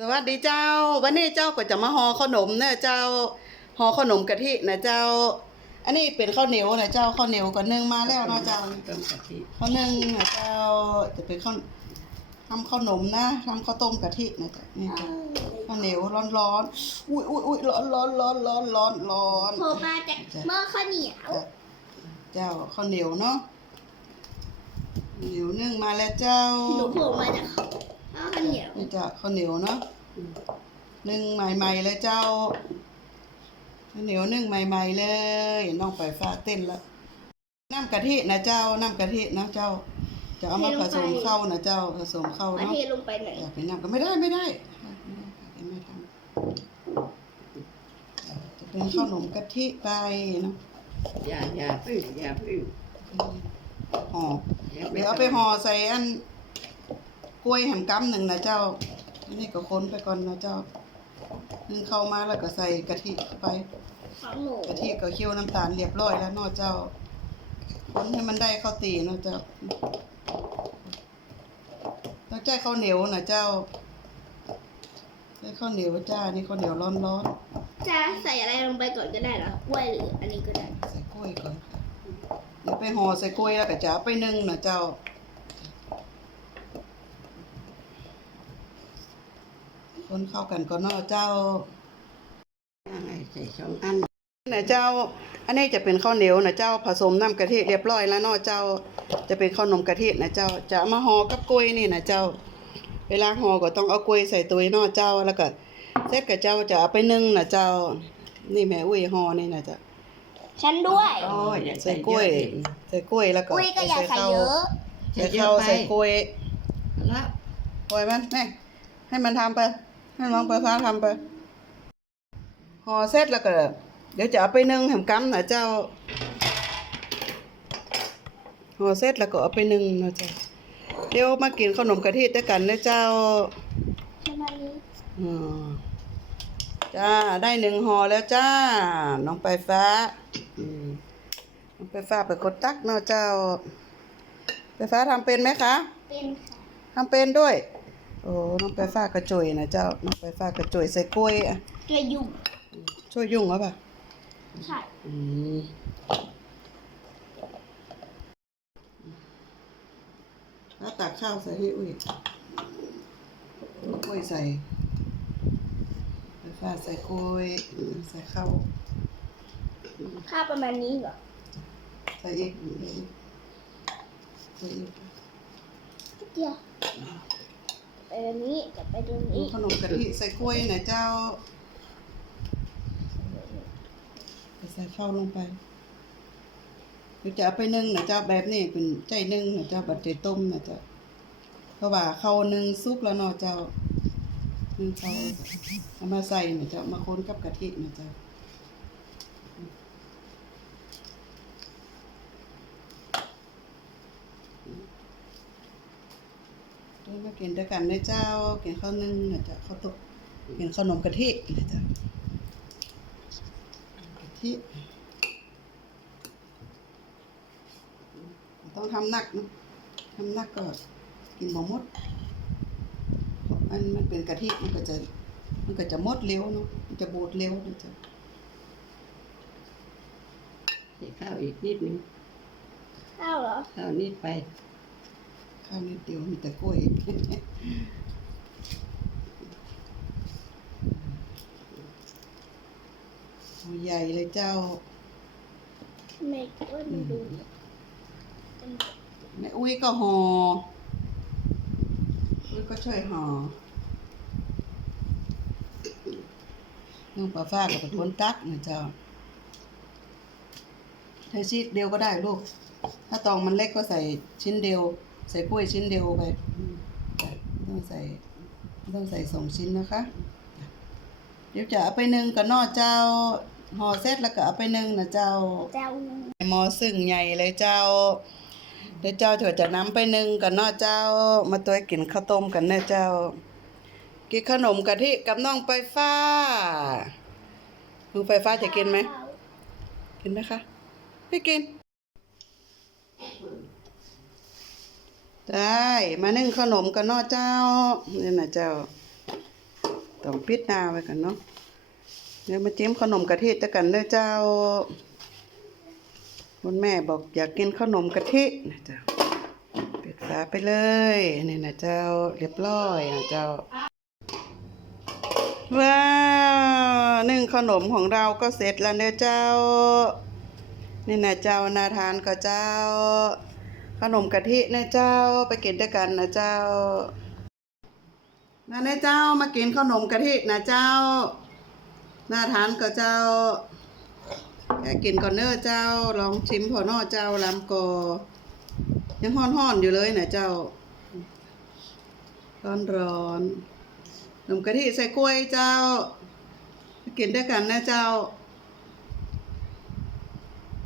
สวัสดีเจ้า วันนี้เจ้าก็จะมาห่อขนมเนอะเจ้าห่อขนมกะทินะเจ้า อันนี้เป็นข้าวเหนียวนะเจ้าข้าวเหนียวก็นึ่งมาแล้วเนาะเจ้าต้มกะทิข้าวนึ่งนะเจ้าจะเป็นข้าวทำข้าวหนมนะทำข้าวต้มกะทินะจ๊ะนี่จ้ะข้าวเหนียวร้อนร้อนๆอุ้ยอุ้ยอุ้ยร้อนร้อนร้อนร้อนร้อนร้อนโผล่มาจากหม้อข้าวเหนียวจ้ะเจ้าข้าวเหนียวเนาะเหนียวนึ่งมาแล้วเจ้าหนูโผล่มาจากหม้อ ข้าวเหนียวนี่จ้ะข้าวเหนียวเนาะนึ่งใหม่ๆเลยเจ้าข้าวเหนียวนึ่งใหม่ ๆ เลยน้องไปฟ้าเต้นแล้วน้ำกะทินะเจ้าน้ำกะทินะเจ้า จะเอามาผสมเข้านะเจ้าผสมเข้ามาเนาะเทลงไปหน่อยอยากเป็นน้ำก็ไม่ได้ไม่ได้ค่ะไม่ได้ค่ะจะเป็นข้าวหนมกะทิไปเนาะอย่าอย่าพึ่งอย่าพึ่งห่ออย่าเดี๋ยวเอาไปห่อใส่อัน กล้วยแหมกำหนึ่งนะเจ้าอันนี้ก็ค้นไปก่อนนะเจ้านึ่งเข้ามาแล้วก็ใส่กะทิเข้าไปของหนูกะทิก็เคี่ยวน้ำตาลเรียบร้อยแล้วเนาะเจ้าคนให้มันได้ข้าวตีเนาะเจ้าต้องใจข้าวเหนียวนะเจ้าใช้ข้าวเหนียวจ้า นี่ข้าวเหนียวร้อนจะใส่อะไรลงไปก่อนก็ได้เหรอกล้วยหรืออันนี้ก็ได้ๆใส่กล้วยก่อนค่ะเดี๋ยวไปห่อใส่กล้วยแล้วก็จะเอาไปนึ่งนะเจ้า คนเข้ากันก็เนาะเจ้าให้ใส่สองอันนะเจ้า อันนี้จะเป็นข้าวเหนียวนะเจ้าผสมน้ำกะทิเรียบร้อยแล้วเนาะเจ้า จะเป็นข้าวนมกะทินะเจ้า จะเอามาห่อกับกล้วยนี่นะเจ้า เวลาห่อก็ต้องเอากล้วยใส่ตัวเนาะเจ้าแล้วก็เสร็จกับเจ้าจะเอาไปนึ่งนะเจ้า นี่แม่อุ้ยห่อนี่นะเจ้าฉันด้วยโอ้ยอย่าใส่ใส่กล้วยเอะใส่กล้วยแล้วก็กล้วยก็อย่าใส่เยอะใส่ข้าวใส่กล้วยละปล่อยมันแม่ให้มันทำไป ให้น้องไปฟ้าทำไปห่อเสร็จแล้วก็ เดี๋ยวจะเอาไปนึ่งแหมกำนะเจ้าห่อเสร็จแล้วก็เอาไปนึ่งนะเจ้าเดี๋ยวมากินขนมกะทิด้วยกันนะเจ้าใช่ไหมอืมจ้าได้หนึ่งห่อแล้วจ้า น้องไปฟ้าอืมน้องไปฟ้าไปกดตักเนาะเจ้า ไปฟ้าทำเป็นไหมคะ เป็นค่ะทำเป็นด้วยโอ้น้องไปฟ้ากระจุยนะเจ้าน้องไปฟ้ากระจุยใส่กล้วยอะกระยุ่งช่วยยุ่งเหรอปล่ะใช่อืมแล้วตักข้าวใส่ให้อุ้ยกล้วยใส่ไปฟ้าใส่กล้วยใส่ข้าวค่าประมาณนี้เหรอใส่อีกใส่อีกเดียว ไปตรงนี้จะไปตรงนี้ขนมกะทิใส่กล้วยนะเจ้า ใส่ข้าวลงไปเดี๋ยวจะเอาไปนึ่งนะเจ้าแบบนี้เป็นใจนึ่งนะเจ้าบัดใจต้มนะเจ้าเพราะว่าเข้านึ่งซุกแล้วเนาะเจ้านึ่งข้าเอามาใส่นะเจ้ามาคนกับกะทินะเจ้า เดี๋ยวมากินด้วยกันนะเจ้ากินข้าวนึ่งนะเจ้าข้าวต้มกินขนมกะทินะเจ้ากะทิต้องทำหนักนะทำหนักก็กินบ่หมดเพราะอันมันเป็นกะทิมันก็จะมันก็จะหมดเร็วเนาะมันจะบูดเร็วนะเจ้าใส่ข้าวอีกนิดนึงข้าวเหรอข้าวนิดไป ข้าวนิดเดียวมีแต่กล้วยใหญ่เลยเจ้าไม่ก็ดูดูแม่อุ้ยก็ห่ออุ้ยก็ช่วยห่อน้องปลาฟ้ากับปลาทนตักนะเจ้าใช้ชิ้นเดียวก็ได้ลูก ถ้าตองมันเล็กก็ใส่ชิ้นเดียว ใส่กล้วยชิ้นเดียวไปต้องใส่ต้องใส่สองชิ้นนะคะ เดี๋ยวจะเอาไปหนึ่งกับนอเจ้าห่อเสร็จแล้วก็เอาไปหนึ่งนะเจ้าเจ้ามอซึ่งใหญ่เลยเจ้าเดี๋ยวเจ้าถือจะน้ำไปหนึ่งกันเนาะเจ้า มาตัวกินข้าวต้มกันนะเจ้า กินขนมกะทิกับน้องไฟฟ้าน้องไฟฟ้าจะกินไหมกินไหมคะไม่กิน ได้มานึ่งขนมกันเนาะเจ้านี่นะเจ้าต้องปิดหน้าไว้กันเนาะเดี๋ยวมาจิ้มขนมกะทิจะกันเด้อเจ้าคุณแม่บอกอยากกินขนมกะทินะเจ้าปิดฝาไปเลยนี่นะเจ้าเรียบร้อยนะเจ้าว้าวหนึ่งขนมของเราก็เสร็จแล้วเด้อเจ้า นี่นะเจ้านาทานก็เจ้า ขนมกะทินะเจ้าไปกินด้วยกันนะเจ้านั่นะเจ้ามากินขนมกะทินะเจ้าน่าทานก็เจ้าแค่กินก่อนเน้อเจ้า ลองชิมพอนอเจ้าลำกอยังห้อนๆอยู่เลยนะเจ้า ร้อนๆขนมกะทิใส่กล้วยเจ้ามากินด้วยกันนะเจ้า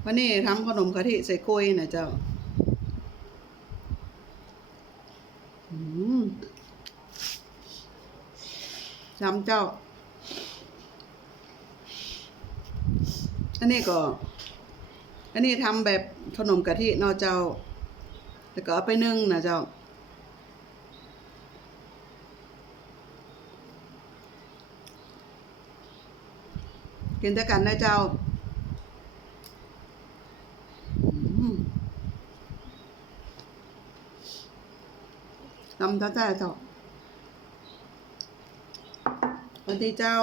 วันนี้ทำขนมกะทิใส่กล้วยนะเจ้า อืม จำเจ้า อันนี้ก็ อันนี้ทำแบบขนมกะทิเนาะเจ้า แล้วก็เอาไปนึ่งนะเจ้ากินด้วยกันนะเจ้า อืม ทำจ้าจ้าเจ้าวันที่เจ้า